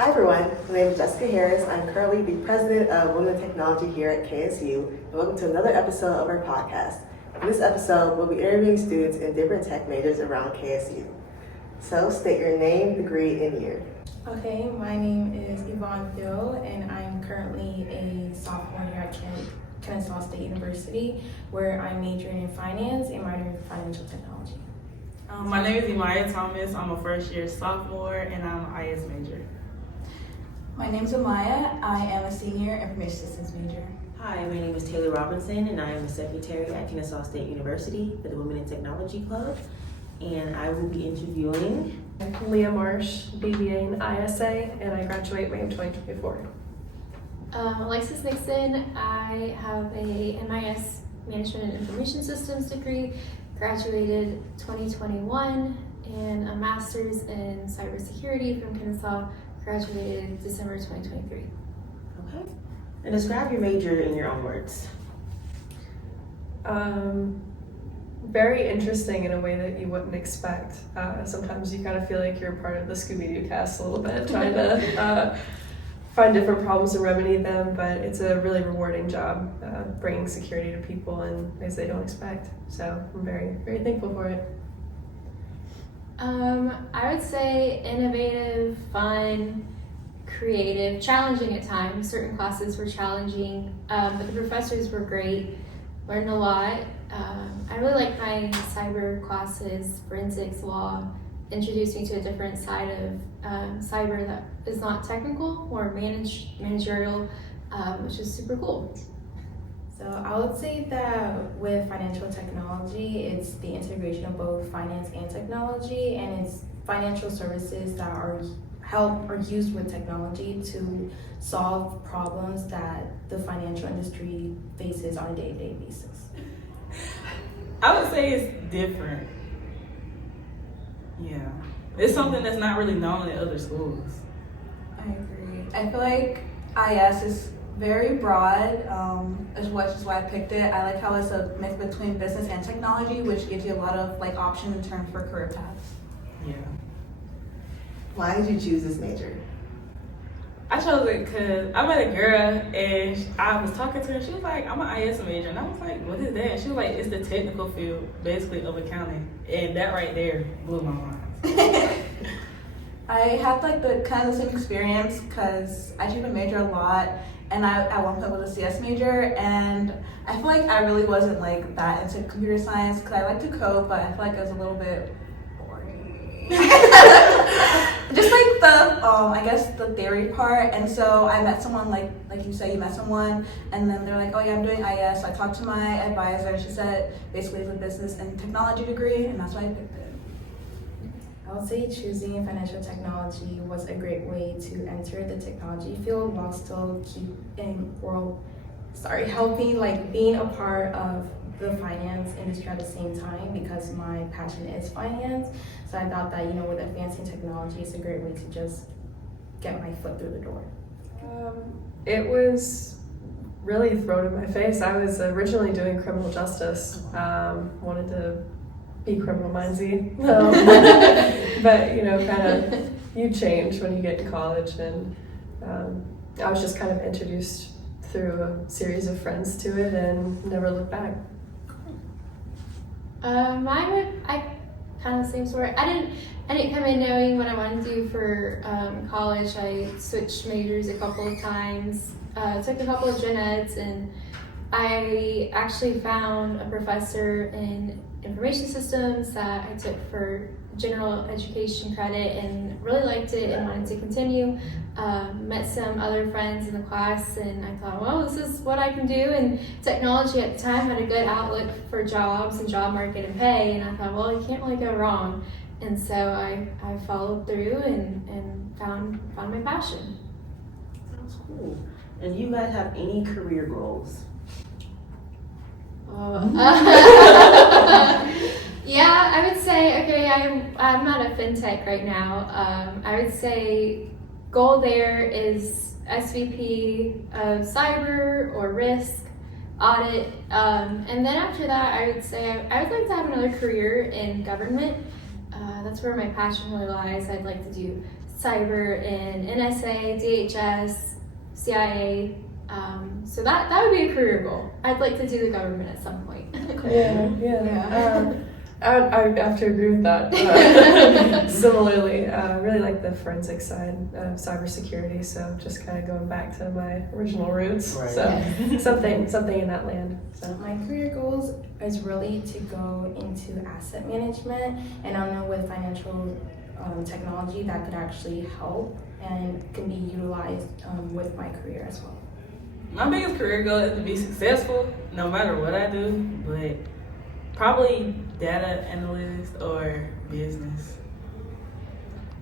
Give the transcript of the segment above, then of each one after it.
Hi everyone, my name is Jessica Harris. I'm currently the president of Women in Technology here at KSU, and welcome to another episode of our podcast. In this episode, we'll be interviewing students in different tech majors around KSU. So state your name, degree, and year. Okay, my name is Yvonne Thiel, and I'm currently a sophomore here at Kennesaw State University, where I'm majoring in finance and minoring in financial technology. My name is Amaya Thomas. I'm a first year sophomore and I'm an IS major. My name is Amaya. I am a senior information systems major. Hi, my name is Taylor Robinson and I am the secretary at Kennesaw State University for the Women in Technology Club. And I will be interviewing Leah Marsh, BBA in ISA, and I graduate May of 2024. Alexis Nixon, I have a MIS Management and Information Systems degree, graduated 2021, and a master's in Cybersecurity from Kennesaw, graduated December 2023. Okay. And describe your major in your own words. Very interesting in a way that you wouldn't expect. Sometimes you kind of feel like you're part of the Scooby-Doo cast a little bit, trying to find different problems and remedy them, but it's a really rewarding job, bringing security to people in ways they don't expect. So I'm very, very thankful for it. I would say innovative, fun, creative, challenging at times. Certain classes were challenging, but the professors were great. Learned a lot. I really like my cyber classes, forensics, law, introduced me to a different side of cyber that is not technical, more managerial, which is super cool. So I would say that with financial technology, it's the integration of both finance and technology, and it's financial services that are used with technology to solve problems that the financial industry faces on a day-to-day basis. I would say it's different. Yeah. It's something that's not really known in other schools. I agree. I feel like IS is very broad, which is why I picked it. I like how it's a mix between business and technology, which gives you a lot of options in terms for career paths. Yeah. Why did you choose this major? I chose it because I met a girl and I was talking to her. She was like, I'm an IS major. And I was like, what is that? And she was like, it's the technical field, basically, of accounting. And that right there blew my mind. I had the kind of the same experience because I changed my major a lot, and I at one point was a CS major, and I feel like I really wasn't that into computer science because I like to code, but I feel like it was a little bit boring. Just I guess the theory part. And so I met someone like you said, you met someone, and then they're like, oh yeah, I'm doing IS. So I talked to my advisor, and she said basically it's a business and technology degree, and that's why I picked it. I would say choosing financial technology was a great way to enter the technology field while still helping being a part of the finance industry at the same time, because my passion is finance. So I thought that, with advancing technology, it's a great way to just get my foot through the door. It was really thrown in my face. I was originally doing criminal justice, wanted to be criminal mindsy, but you change when you get to college, and I was just kind of introduced through a series of friends to it and never looked back. I kind of same story. I didn't come in knowing what I wanted to do for college. I switched majors a couple of times, took a couple of gen eds, and I actually found a professor in information systems that I took for general education credit and really liked it and wanted to continue. Met some other friends in the class, and I thought, well, this is what I can do. And technology at the time had a good outlook for jobs and job market and pay, and I thought, well, you can't really go wrong. And so I followed through and found my passion. Sounds cool. And you guys have any career goals? Yeah, I would say, okay, I'm at a FinTech right now. I would say goal there is SVP of cyber or risk, audit, and then after that, I would say I would like to have another career in government. That's where my passion really lies. I'd like to do cyber in NSA, DHS, CIA. So that would be a career goal. I'd like to do the government at some point. Yeah. I have to agree with that. Similarly, I really like the forensic side of cybersecurity, so just kind of going back to my original roots. Right. So something in that land. So. My career goals is really to go into asset management, and I know with financial technology that could actually help and can be utilized with my career as well. My biggest career goal is to be successful no matter what I do, but probably data analyst or business.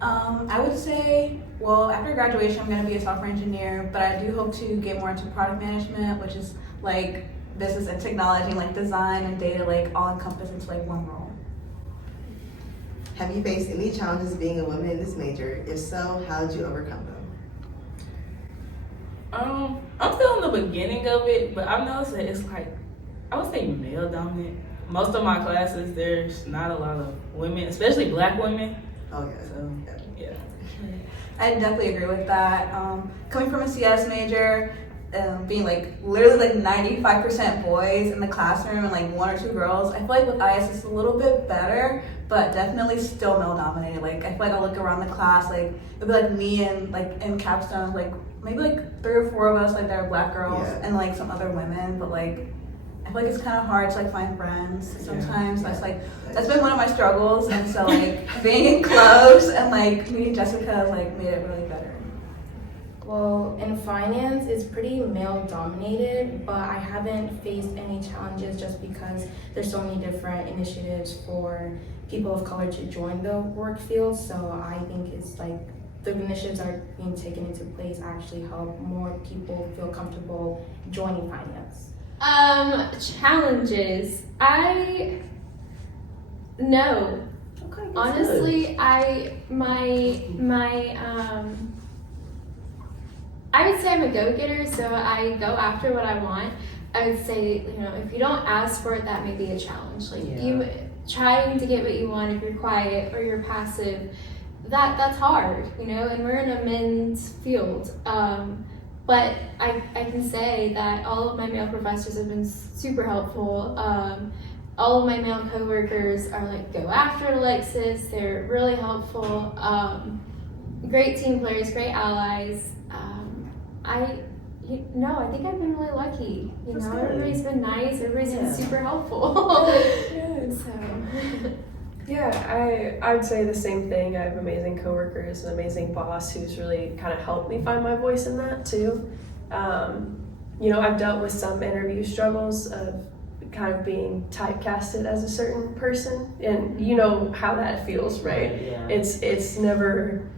I would say, well, after graduation, I'm going to be a software engineer, but I do hope to get more into product management, which is like business and technology, like design and data, like all encompassed into like one role. Have you faced any challenges being a woman in this major? If so, how did you overcome them? I'm still in the beginning of it, but I've noticed that it's like, I would say male dominant. Most of my classes, there's not a lot of women, especially black women. Oh, yeah. So, yeah. I definitely agree with that. Coming from a CS major, being like literally like 95% boys in the classroom and like 1 or 2 girls, I feel like with IS it's a little bit better, but definitely still male dominated. Like I feel like I look around the class, like it'd be like me and like in capstone, like maybe like 3 or 4 of us like that are black girls and like some other women, but like I feel like it's kind of hard to like find friends sometimes. That's been one of my struggles, and so like being close and like meeting Jessica has like made it really better. Well, in finance, it's pretty male dominated, but I haven't faced any challenges just because there's so many different initiatives for people of color to join the work field. So I think it's like the initiatives are being taken into place actually help more people feel comfortable joining finance. Challenges. No. Okay, Honestly, I would say I'm a go-getter, so I go after what I want. I would say, if you don't ask for it, that may be a challenge. Like you trying to get what you want, if you're quiet or you're passive, that's hard, and we're in a men's field. But I can say that all of my male professors have been super helpful. All of my male coworkers are like, go after Alexis. They're really helpful. Great team players, great allies. I think I've been really lucky. Everybody's been nice. Everybody's been super helpful. I'd say the same thing. I have amazing coworkers, an amazing boss who's really kind of helped me find my voice in that too. I've dealt with some interview struggles of kind of being typecasted as a certain person, and you know how that feels, right? Yeah. It's never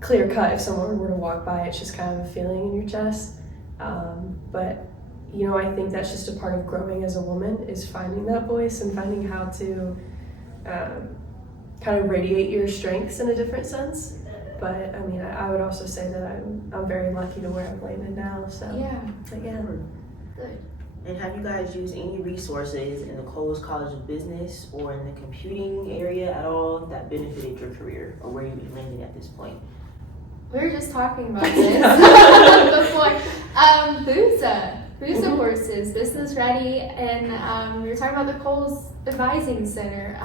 clear cut. If someone were to walk by, it's just kind of a feeling in your chest. But I think that's just a part of growing as a woman, is finding that voice and finding how to kind of radiate your strengths in a different sense. But I would also say that I'm very lucky to where I've landed now. So Good. And have you guys used any resources in the Coles College of Business or in the computing area at all that benefited your career, or where you landed at this point? We were just talking about this before. BUSA courses, Business Ready, and we were talking about the Coles Advising Center.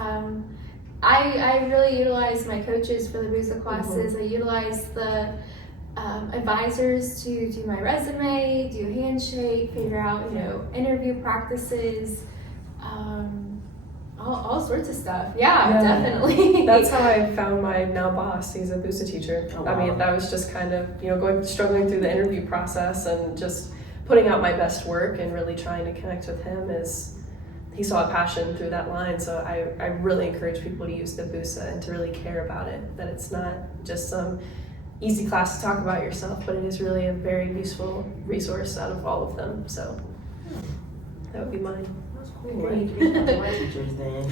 I really utilized my coaches for the BUSA classes. I utilized the advisors to do my resume, do a handshake, figure out, interview practices, all sorts of stuff. Yeah, definitely. That's how I found my now boss. He's a BUSA teacher. Oh, wow. That was just kind of, struggling through the interview process and just putting out my best work and really trying to connect with him. He saw a passion through that line. So I really encourage people to use the BUSA and to really care about it, that it's not just some easy class to talk about yourself, but it is really a very useful resource out of all of them. So that would be mine. That's cool. I need to reach out to my teachers then. I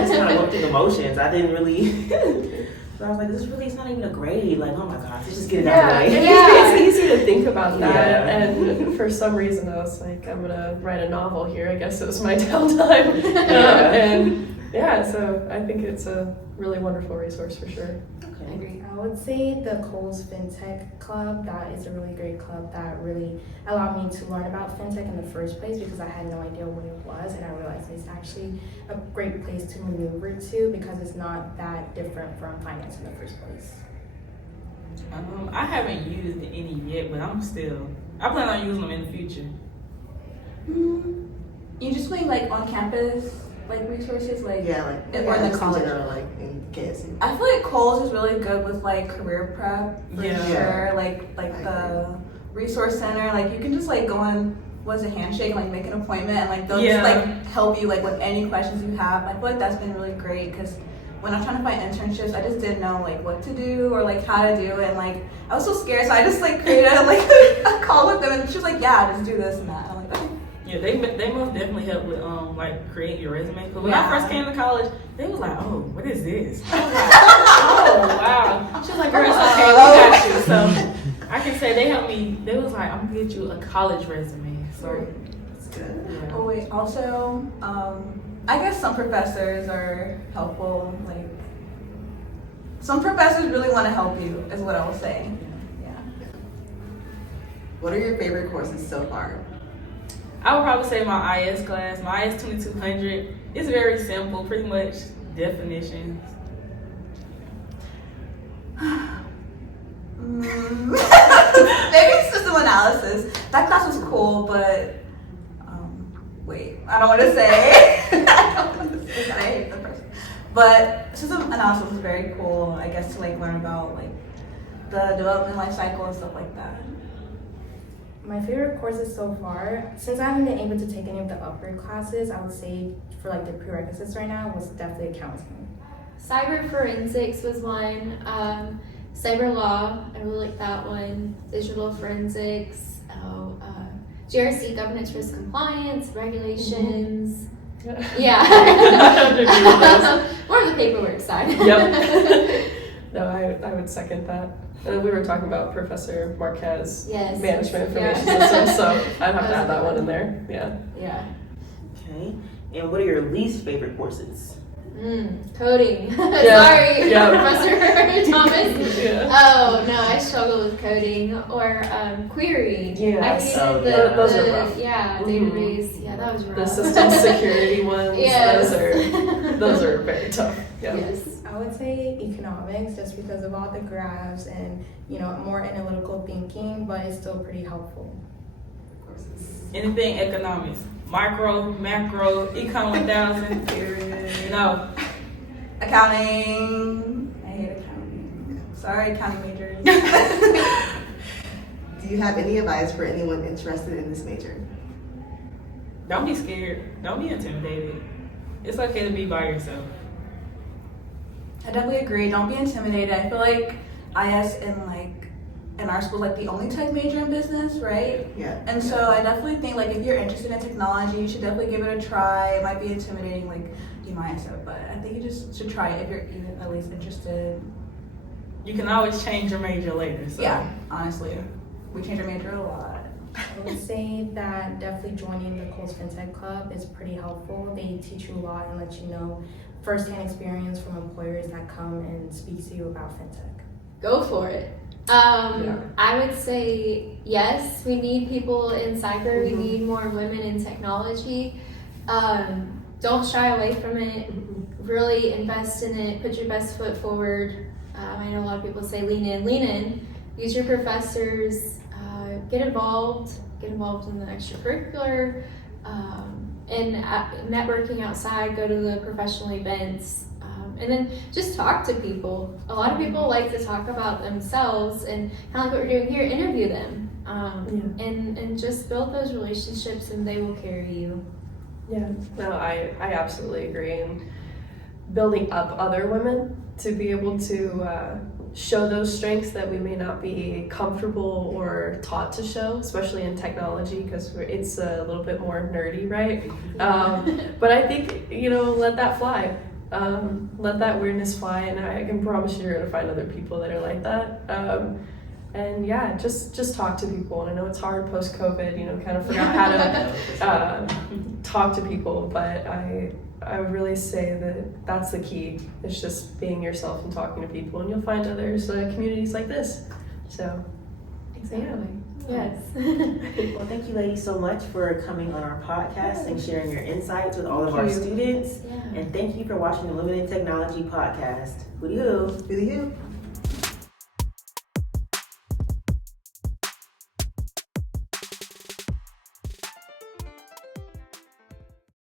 just kind of went through the motions. I didn't really. So I was like, it's not even a grade. Like, oh my gosh, let's just get it out of the way. It's easy to think about that. And for some reason, I was like, I'm gonna write a novel here. I guess it was my downtime. And Yeah, so I think it's a really wonderful resource for sure. I Okay. agree. I would say the Coles FinTech Club, that is a really great club that really allowed me to learn about FinTech in the first place because I had no idea what it was, and I realized it's actually a great place to maneuver to because it's not that different from finance in the first place. I haven't used any yet, but I plan on using them in the future. You just mean like on campus, like resources, like Yeah, like or in the college. or like in KSU. I feel like Kohl's is really good with like career prep for Yeah. sure. Like the resource center, like you can just like go on what's a handshake, like make an appointment, and like they'll Yeah. just like help you like with any questions you have. I feel like that's been really great because when I was trying to find internships, I just didn't know like what to do or like how to do it, and like I was so scared, so I just like created like a call with them, and she was like, "Yeah, just do this and that." I'm like, "Okay." Yeah, they most definitely help with like creating your resume. Because when I Yeah. first came to college, they was like, "Oh, what is this?" I was like, "Oh, wow." She was like, "Girl, it's okay, we got you." So I can say they helped me. They was like, "I'm gonna get you a college resume." So That's good. yeah. Oh wait, also, I guess some professors are helpful. Like, some professors really want to help you, is what I will say. Yeah. What are your favorite courses so far? I would probably say my IS class, my IS 2200. It's very simple, pretty much definitions. Maybe system analysis. That class was cool, but wait, I don't want to say. I don't want to say that I hate the person. But system analysis was very cool. I guess to like learn about like the development life cycle and stuff like that. My favorite courses so far, since I haven't been able to take any of the upper classes, I would say for like the prerequisites right now was definitely accounting. Cyber forensics was one. Cyber law, I really like that one. Digital forensics. GRC, governance, risk, compliance, regulations. Yeah. More of the paperwork side. Yep. No, I would second that. And then we were talking about Professor Marquez Yes. management information Yeah. systems, so I'd have to add that one in there. Yeah. Yeah. Okay. And what are your least favorite courses? Coding. Yeah. Sorry, Yeah. Professor Thomas. Yeah. Oh no, I struggle with coding or querying. Yes. I Oh, hated yeah. Those are rough. Yeah, Mhm. database. Yeah, that was rough. The system security ones, Yes. those are very tough. Yeah. Yes. I would say economics just because of all the graphs and more analytical thinking, but it's still pretty helpful. Anything economics, micro, macro, econ 1000. No. Accounting. I hate accounting. Sorry, accounting majors. Do you have any advice for anyone interested in this major? Don't be scared. Don't be intimidated. It's okay to be by yourself. I definitely agree. Don't be intimidated. I feel like IS in our school is like the only tech major in business, right? Yeah. And so I definitely think like if you're interested in technology, you should definitely give it a try. It might be intimidating, like you might say, but I think you just should try it if you're even at least interested. You can always change your major later. So. Yeah, honestly, we change our major a lot. I would say that definitely joining the Coles FinTech Club is pretty helpful. They teach you a lot and let you know firsthand experience from employers that come and speak to you about FinTech. Go for it. I would say yes, we need people in cyber. We need more women in technology. Don't shy away from it. Really invest in it. Put your best foot forward. I know a lot of people say lean in. Lean in. Use your professors. Get involved. Get involved in the extracurricular. And networking outside. Go to the professional events. And then just talk to people. A lot of people like to talk about themselves and kind of like what we're doing here, interview them. And just build those relationships and they will carry you. Yeah, no, I absolutely agree. And building up other women to be able to show those strengths that we may not be comfortable or taught to show, especially in technology, because it's a little bit more nerdy, right? But I think, let that fly. Let that weirdness fly, and I can promise you're gonna find other people that are like that. And yeah, just talk to people. And I know it's hard post-COVID, kind of forgot how to talk to people, but I would really say that that's the key. It's just being yourself and talking to people, and you'll find others communities like this. So Exactly. Yes. Well, thank you ladies so much for coming on our podcast and sharing your insights with all of our students. Yeah. And thank you for watching the Women in Technology podcast. Hooty hoo. Do you?